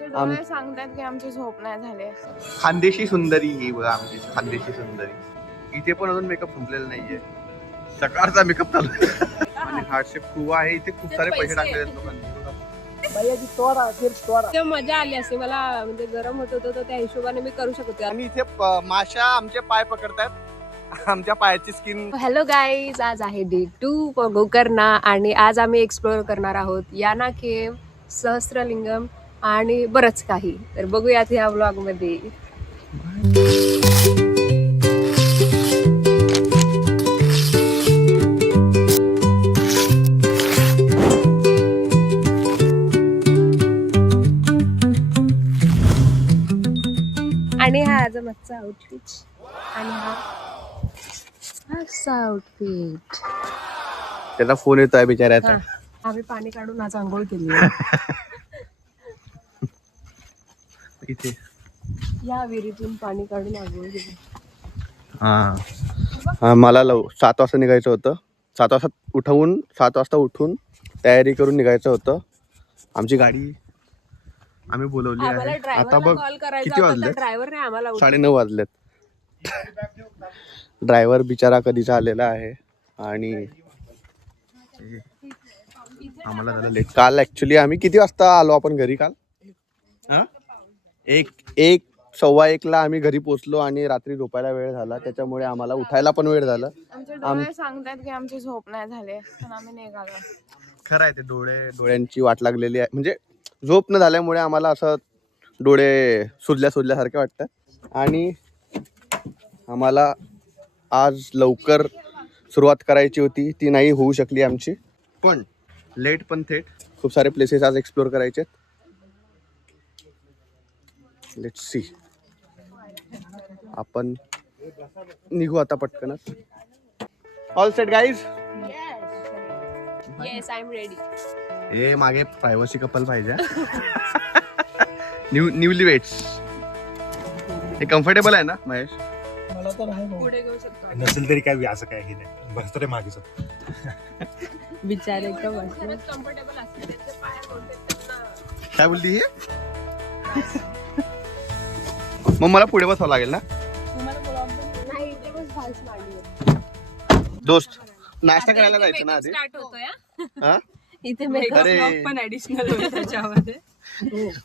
डोळे सांगतात की आमची झोप नाही झाली. खानदेशी सुंदरी ही बघा आमची खानदेशी सुंदरी. इथे पण अजून मेकअप संपलेला नाहीये. सकाळचा मेकअप चालू आहे. आणि हार्डशेप खूप आहे. इथे खूप सारे पैसे टाकलेले आहेत लोकांनी. मजा आली असते मला, म्हणजे गरम होत होतं त्या हिशोबाने मी करू शकते. आणि इथे माशा आमचे पाय पकडतात. आमच्या पायाची स्किन. हॅलो गाईज, आज आहे डे 2 गोकर्णा आणि आज आम्ही एक्सप्लोअर करणार आहोत याना केव, सहस्त्रलिंगम आणि बरंच काही. तर बघूयात ह्या व्लॉग मध्ये. आणि हा आज मागचा आउटफिट आणि हा आउटफिट. त्याचा फोन येतोय बिचाऱ्याचा. आम्ही पाणी काढून आज आंघोळ केली इथे या विहिरीतून पाणी काढून आंघोळ केली. मला 7 वाजता निघायचं होतं. 7 वाजता उठवून 7 वाजता उठून तयारी करून निघायचं होतं. आमची गाडी आम्ही बोलवली आहे. आता बघ किती वाजले? ड्रायव्हरने आम्हाला 9:30 वाजलेत. ड्रायव्हर बिचारा कधीचा आलेला आहे आणि आम्हाला झालं लेट. काल ऍक्च्युली आम्ही किती वाजता आलो आपण घरी काल? 1:15 ला आम्ही घरी पोहोचलो आणि रात्री झोपायला वेळ झाला. त्याच्यामुळे आम्हाला उठायला पण वेळ झाला. आमचे डोळे सांगतात की आमची झोप नाही झाली पण आम्ही निघालो. खरं आहे ते. डोळ्यांची वाट लागलेली आहे. म्हणजे झोप न झाल्यामुळे आम्हाला असं डोळे सुजल्यासारखे वाटतात. आणि आम्हाला आज लवकर सुरुवात करायची होती, ती नाही होऊ शकली आमची. पण लेट पण थेट. खूप सारे प्लेसेस आज एक्सप्लोअर करायचे. Let's see. आपण निघू आता पटकनच. All set guys. Yes, I am ready. हे मागे प्रायव्हसी कपल पाहिजे. Newly weds. हे कम्फर्टेबल आहे ना महेश? मला तर आहे पुढे घेऊ शकतो. नसेल तरी काय असं काही नाही. बस रे मागे बिचारे का कम्फर्टेबल असते त्याचे पाय कोणते काय बोलली हे? मग मला पुढे बसावं लागेल ना? नाही, इथे बस भास मांडली. दोस्त नाश्ता करायला जायचं ना आधी? स्टार्ट होतोय हा? इथे मेकअप अरे. ब्लॉग पण ऍडिशनल होईल त्याच्यामध्ये.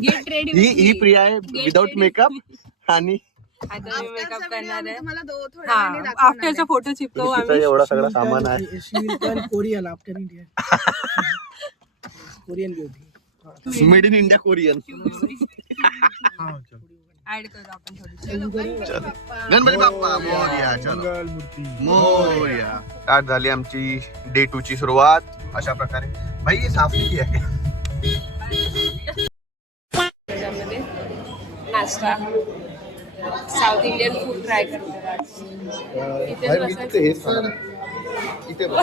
Get ready. ही प्रिया आहे विदाउट मेकअप आणि आता मी मेकअप करणार आहे. तुम्हाला थोड्या हा, वेळाने दाखवणार आफ्टरचा फोटो चिपकवू तिचा आम्ही. एवढा सगळा सामान आहे. Korean after India. Korean beauty. Made in India Korean. Add करू आपण थोडी. गणपती बाप्पा मोरया. चलो मोरया. स्टार्ट झाली आमची डे 2 ची सुरुवात अशा प्रकारे. भाई ये साफ नाही आहे. त्याच्यामध्ये नाश्ता, साऊथ इंडियन फूड ट्राय करणार. इथे बसायचं. हेच खाणार. इथे बस.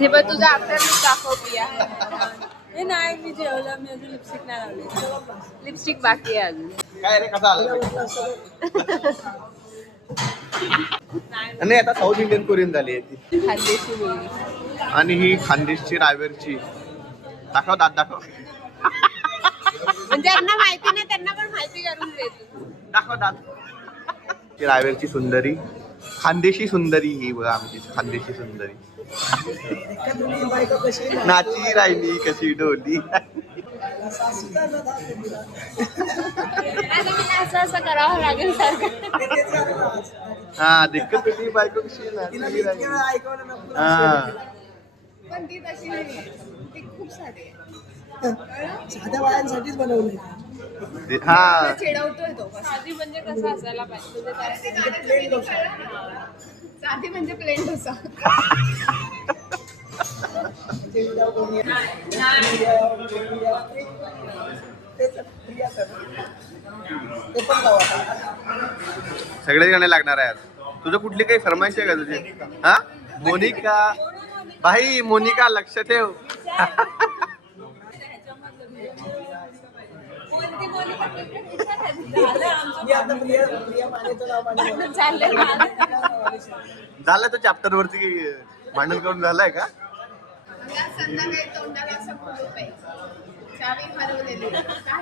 हे बघ तुझा आफ्टर लुक दाखव प्रिया. हे नाही, मी जेवलं. मी अजून लिपस्टिक नाही लावली. लिपस्टिक बाकी आहे अजून. काय रे कसा आला? नाही आता साऊथ इंडियन कोरियन झाली आहे ती. खानदेशी मुलगी. आणि ही खानदेशची रायवेरची. दाखव दात दाखव. म्हणजे ज्यांना माहिती नाही त्यांना पण माहिती करून देतो. दाखव दात. ती रायवेरची सुंदरी. खानदेशी सुंदरी ही बघा आमची खानदेशी सुंदरी. नाची राहिली कशी डोली. असं असं करावं लागेल सारखं. हा दिक्कत होती बायको कशी नाचली राहिली. हा पण ती तशी नाही, ती खूप साधी आहे. साध्या बायांसाठीच बनवलंय. हा चिडवतोय तो. साधी म्हणजे कसं असायला पाहिजे, साधी म्हणजे प्लेन डोसा. सगळे गाणे लागणार आहे. तुझं कुठली काही फरमाईश आहे का तुझी? हा मोनिका. भाई मोनिका लक्ष ठेव. झालं तो चॅप्टर वरती भांडण करून झालाय का? संध्याकाळी तोंडाला असं कुलूप आहे. चावी हरवलेली.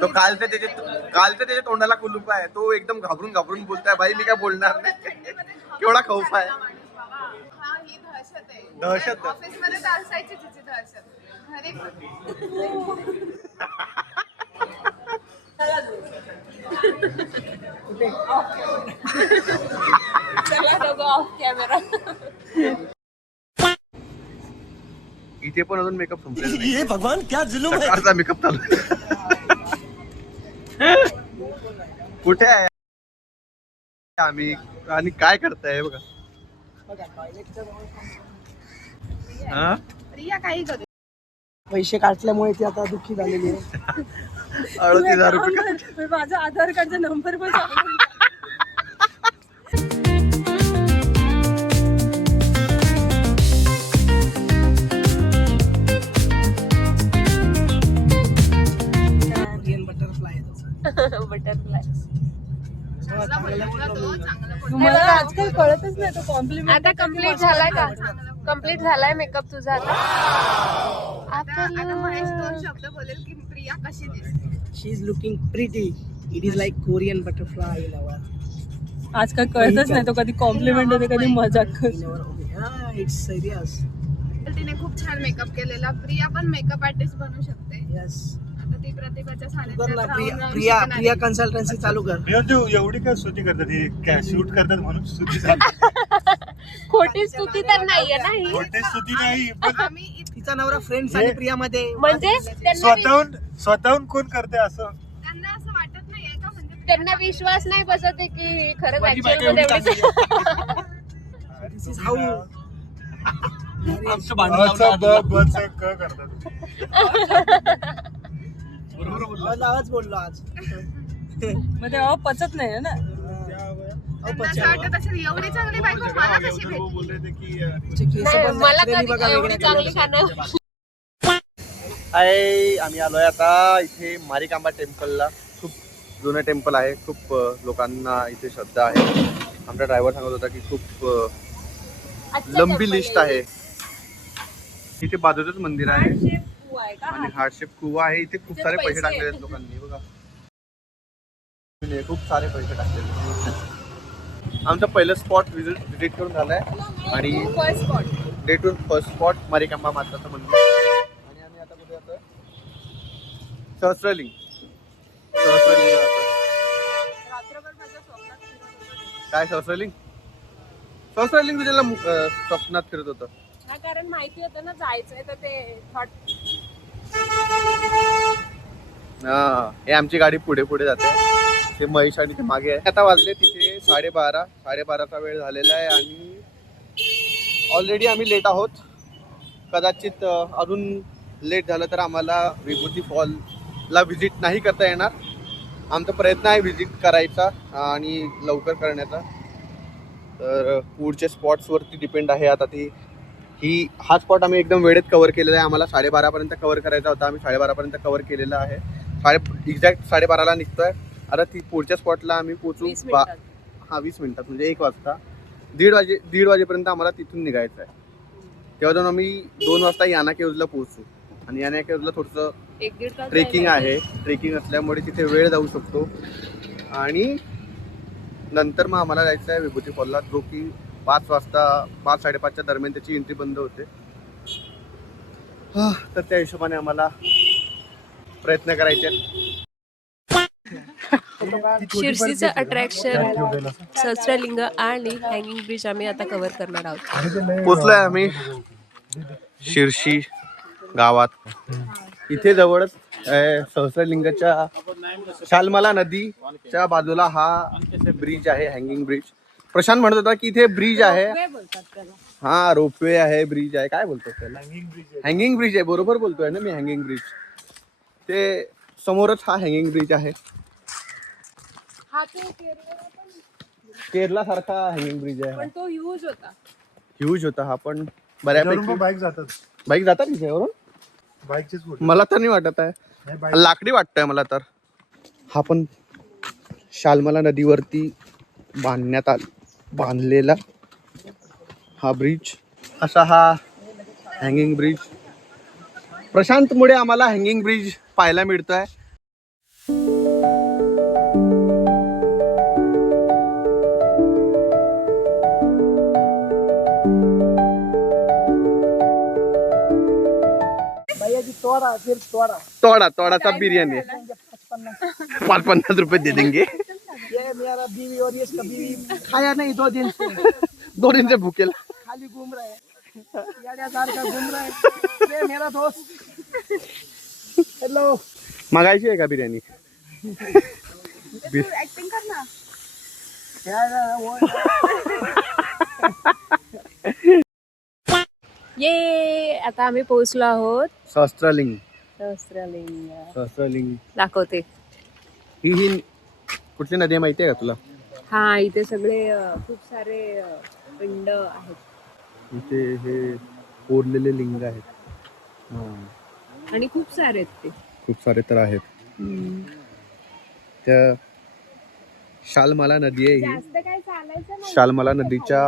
तो कालच्या त्याच्या तोंडाला कुलूप आहे. तो एकदम घाबरून बोलताय. भाई मी काय बोलणार नाही. केवढा खौफ आहे. हा ही दहशत आहे. दहशत. ऑफिसमध्ये तर असायची तिची दहशत. घरी चला दोघं ऑफ कॅमेरा. इथे पण अजून मेकअप संपलेला नाही. ये भगवान क्या जुलूम है. सकाळचा मेकअप चालू आहे. कुठे आहे आम्ही आणि काय करताय बघा. हा? प्रिया काही करू. पैसे काढल्यामुळे ती आता दुःखी झालेली आहे. 38,000 रुपये. माझा आधार कार्डचा नंबर पण कोरियन बटरफ्लाय आहे तसा. बटरफ्लाय. मला आजकाल कळतच नाही तो कॉम्प्लिमेंट. आता कम्प्लीट झालाय का? कम्प्लीट झालाय मेकअप तुझा आता? आता महेश 2 शब्द बोलेल की प्रिया कशी दिसते. She is looking pretty. It is like Korean butterfly in our. आजकाल कळतच नाही तो कधी कॉम्प्लिमेंट होते कधी मजाक करतो. It's serious. तिने खूप छान मेकअप केलेला. प्रिया पण मेकअप आर्टिस्ट बनू शकते. यस. आता ती प्रतिभाच्या कर ना सानिध्यात प्रिया कन्सल्टन्सी चालू कर. एवढी काय स्तुती करतात शूट करतात म्हणून स्तुती खोटी स्तुती तर नाहीये ना ही. खोटे स्तुती नाही आम्ही तिचा नवरा फ्रेंड्स आणि प्रियामध्ये म्हणजे स्वतःहून कोण करते असं. त्यांना असं वाटत नाहीये का म्हणजे त्यांना विश्वास नाही बसत आहे की खरंच actual मध्ये एवढीच. दिस इज हाऊ. आवाज बोललो आज. मग ते पचत नाही ना. त्यांना असं वाटत असेल एवढी चांगली बायको मला कशी भेटली. मला कधी एवढी चांगली खाणं. आम्ही आलोय आता इथे मारिकांबा टेम्पलला. खूप जुनं टेम्पल आहे. खूप लोकांना इथे श्रद्धा आहे. आमचा ड्रायव्हर सांगत होता की खूप लंबी लिस्ट आहे. इथे बाजूचंच मंदिर आहे आणि हार्ट शेप कुवा आहे. इथे खूप सारे पैसे टाकलेले आहेत लोकांनी बघा. खूप सारे पैसे टाकलेले. आमचं पहिलं स्पॉट विजिट करून झालाय आणि डे टू फर्स्ट स्पॉट मारिकांबा माताचं मंदिर. आणि आम्ही आता कुठे जातोय? सहस्रलिंग. काय सहस्रलिंग तुझ्याला स्वप्नात फिरत होतं. कारण माहिती होतं ना जायचंय तर ते थॉट. हे आमची गाडी पुढे जाते. ते महेश आणि ते मागे आहे. आता वाजले तिथे 12:30चा वेळ झालेला आहे आणि ऑलरेडी आम्ही लेट आहोत. कदाचित अजून लेट झालं तर आम्हाला विभूती फॉलला व्हिजिट नाही करता येणार. आमचा प्रयत्न आहे व्हिजिट करायचा आणि लवकर करण्याचा. तर पुढच्या स्पॉट्सवरती डिपेंड आहे. आता हा स्पॉट आम्ही एकदम वेळेत कव्हर केलेला आहे. आम्हाला 12:30पर्यंत कव्हर करायचा होता. आम्ही 12:30पर्यंत कव्हर केलेला आहे. एक्झॅक्ट 12:30ला निघतोय. आता पुढच्या स्पॉटला आम्ही पोहोचू 20 मिनिटात म्हणजे 1 वाजता. 1:30 वाजेपर्यंत आम्हाला तिथून निघायचं आहे. तेव्हा जाऊन आम्ही 2 वाजता याना केव्जला पोहोचू. आणि याना केव्जला थोडंसं ट्रेकिंग आहे. ट्रेकिंग असल्यामुळे तिथे वेळ जाऊ शकतो. आणि नंतर मग आम्हाला जायचं आहे विभूती फॉलला, जो की 5-5:30च्या दरम्यान त्याची एंट्री बंद होते. तर त्या हिशोबाने आम्हाला प्रयत्न करायचे. शिर्सीचं अट्रॅक्शन सहस्रलिंग आणि हँगिंग ब्रिज आम्ही आता कव्हर करणार आहोत. पोचलोय आम्ही शिर्शी गावात. इथे जवळच सहस्रलिंगच्या शालमला नदीच्या बाजूला हा ब्रिज आहे, हँगिंग ब्रिज. प्रशांत म्हणत होता की इथे ब्रिज आहे. हा, रोपवे आहे, ब्रिज आहे. काय बोलतो त्याला? हँगिंग ब्रिज आहे. बरोबर बोलतोय ना मी, हँगिंग ब्रिज. ते समोरच हा हँगिंग ब्रिज आहे. केरला सारखा हँगिंग ब्रिज आहे. पण तो ह्यूज होता हा. पण बऱ्यापैकी बाईक जातात तिच्यावरून. बाईकचीच मला तर नाही वाटत आहे, लाकडी वाटतंय मला तर. हा पण शालमला नदीवरती बांधलेला हा ब्रिज. असा हा हँगिंग ब्रिज प्रशांतमुळे आम्हाला हँगिंग ब्रिज पाहायला मिळतोय. भैया जी तोड़ा सिर्फ तोड़ा तोडाचा बिर्याणी 50 रुपये दे देंगे. ये मेरा बीवी और ये इसका बीवी खाया नहीं 2 दिन से 2 दिन से भूकेला. खाली घूम रहा है यार का घूम रहा है ये मेरा दोस्त. हेलो मागायची आहे का बिर्याणी? ऍक्टिंग कर ना. ये आता आम्ही पोहोचलो आहोत सहस्त्रलिंग. सहस्रलिंग दाखवते. ही कुठली नदी आहे माहिती आहे का तुला? हा इथे सगळे खूप सारे पिंड आहेत. इथे हे कोरलेले लिंग आहेत. आणि खूप सारे आहेत ते. खूप सारे तर आहेत. त्या शालमाला नदी आहे ही. जास्त काय चालायचं नाही. शालमाला नदीच्या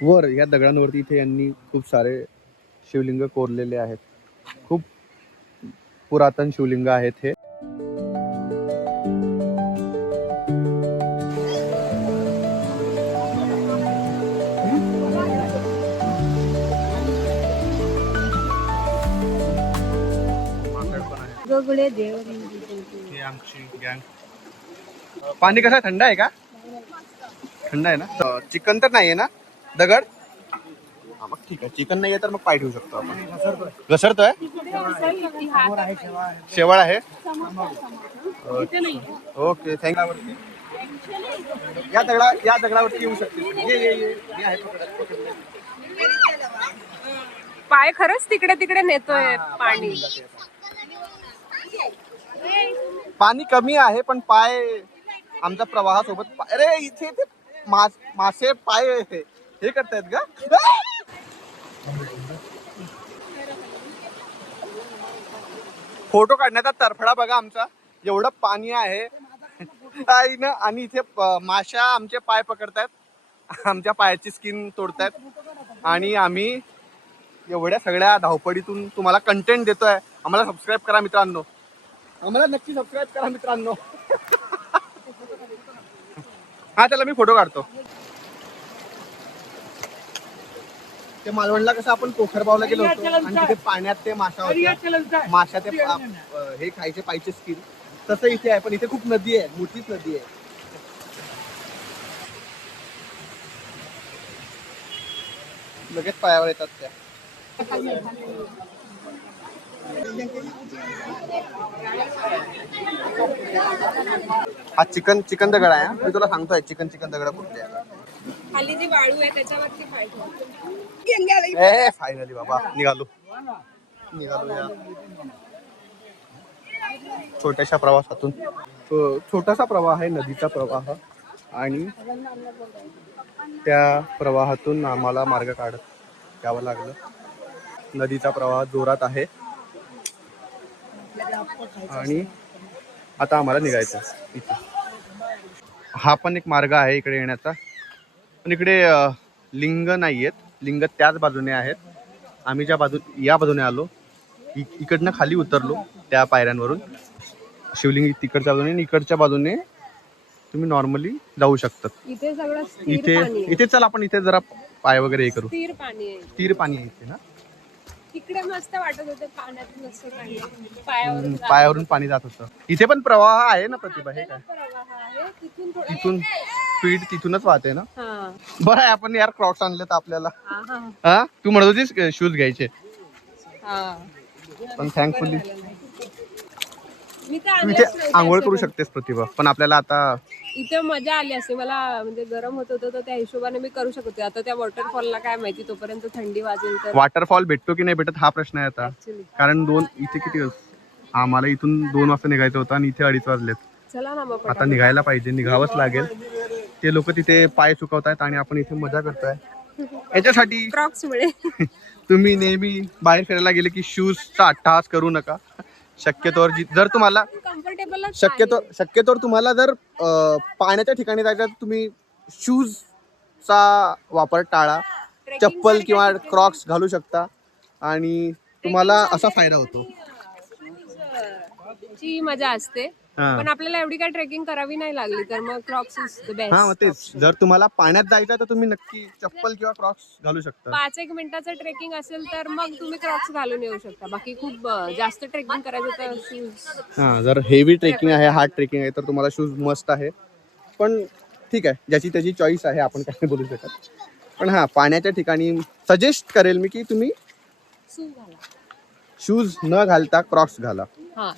वर या दगडांवरती इथे यांनी खूप सारे शिवलिंग कोरलेले आहेत. खूप पुरातन शिवलिंग आहेत हे. हे आमची गँग. पाणी कसं थंड आहे का? थंड आहे ना. चिकन तर नाहीये ना? दगड मग ठीक आहे. चिकन नाहीये तर मग पाय ठेवू शकतो आपण. घसरतोय. शेवाळ आहे. Okay thank you. या दगडावरती येऊ शकते. ये आहे पकडत. पाय खरंच तिकडे तिकडे नेतोय पाणी. पाणी कमी आहे पण पाय आमचा प्रवाहासोबत. अरे इथे ते मासे पाय हे करतायत का? फोटो काढण्याचा तरफडा बघा आमचा. एवढं पाणी आहे आणि इथे माशा आमचे पाय पकडतायत. आमच्या पायाची स्किन तोडतायत. आणि आम्ही एवढ्या सगळ्या धावपडीतून तुम्हाला कंटेंट देतोय. आम्हाला सबस्क्राईब करा मित्रांनो. आम्हाला नक्की सबस्क्राईब करा मित्रांनो. हा त्याला मी फोटो काढतो. ते मालवणला कसं आपण पोखरबावला गेलो होतो आणि तिथे पाण्यात ते माशा होत्या. माशा ते हे खायचे पायचे स्किन. तसं इथे आहे पण इथे खूप नदी आहे. मोठीच नदी आहे. लगेच पायावर येतात त्या. हा चिकन दगड आहे. मी तुला सांगतोय चिकन दगड कुठले आहे. खाली जी वाळू आहे त्याच्यावरती पाय फायनली बाबा निघालो या छोट्याशा प्रवासातून. छोटासा प्रवाह आहे नदीचा प्रवाह. आणि त्या प्रवाहातून आम्हाला मार्ग काढत यावं लागलं. नदीचा प्रवाह जोरात आहे आणि आता आम्हाला निघायचं इथे. हा पण एक मार्ग आहे इकडे येण्याचा. पण इकडे लिंग नाही आहेत. लिंग त्याच बाजूने आहेत. आम्ही या बाजूने आलो. इकडनं खाली उतरलो त्या पायऱ्यांवरून. शिवलिंग तिकडच्या बाजूने आणि इकडच्या बाजूने तुम्ही नॉर्मली जाऊ शकतात. इथे सगळं स्थिर पाणी आहे. इथे चल आपण इथे जरा पाय वगैरे हे करू. स्थिर पाणी आहे. स्थिर पाणी आहे इथे ना. तिकडे मस्त वाटत होतं पाण्यात नसतं पाणी. पायावरून पाणी जात होतं. इथे पण प्रवाह आहे ना प्रतिभा. हे काय प्रवाह आहे तिथून तिथून स्पीड तिथूनच वाहते ना. हा बरं आहे आपण यार क्रॉक्स आणलेत आपल्याला. हा हा तू म्हणत होतीस शूज घ्यायचे हा. पण थँकफुली मी तर तू इथे आणलेच नव्हते आंघोळ असे करू पण. शकतेस प्रतिभा. पण आपल्याला आता इथे मजा आली असते मला. म्हणजे गरम होत होतं तर त्या हिशोबाने मी करू शकते. आता त्या वॉटरफॉलला काय माहिती तोपर्यंत थंडी वाजेल तर. वॉटरफॉल भेटतो की नाही भेटत हा प्रश्न आहे आता. Actually. कारण इथे किती आम्हाला इथून 2 वाजता निघायचं होतं आणि इथे 2:30 वाजलेत. चला ना मग आता निघायला पाहिजे. निघावंच लागेल. ते लोक तिथे पाय चुकवतायत आणि आपण इथे मजा करतोय. याच्यासाठी क्रॉक्स मुळे तुम्ही नेहमी बाहेर फिरायला गेले की शूजचा अट्टहास करू नका. शक्यतोवर जर तुम्हाला कम्फर्टेबल शक्यतोवर तुम्हाला जर पाण्याच्या ठिकाणी जायचं तर तुम्ही शूजचा वापर टाळा. चप्पल किंवा क्रॉक्स घालू शकता. आणि तुम्हाला असा फायदा होतो. ची मजा असते, हा पण आपल्याला एवढी काय ट्रेकिंग करावी नाही लागली तर मग क्रॉक्स इज द हा मग बेस्ट. तेच, जर तुम्हाला पाण्यात जायचं तर तुम्ही नक्की चप्पल किंवा क्रॉक्स घालू शकता. 5-1 मिनिटाचं ट्रेकिंग असेल तर मग तुम्ही क्रॉक्स घालून येऊ शकता. बाकी खूप जास्त ट्रेकिंग करायचं तर शूज. हा जर हेवी ट्रेकिंग आहे, हार्ड ट्रेकिंग आहे तर तुम्हाला शूज मस्त आहे. पण ठीक आहे, ज्याची त्याची चॉईस आहे, आपण काही नाही बोलू शकत. पण हा पाण्याच्या ठिकाणी सजेस्ट करेल मी की तुम्ही शू घाला. शूज न घालता क्रॉक्स घाला. हा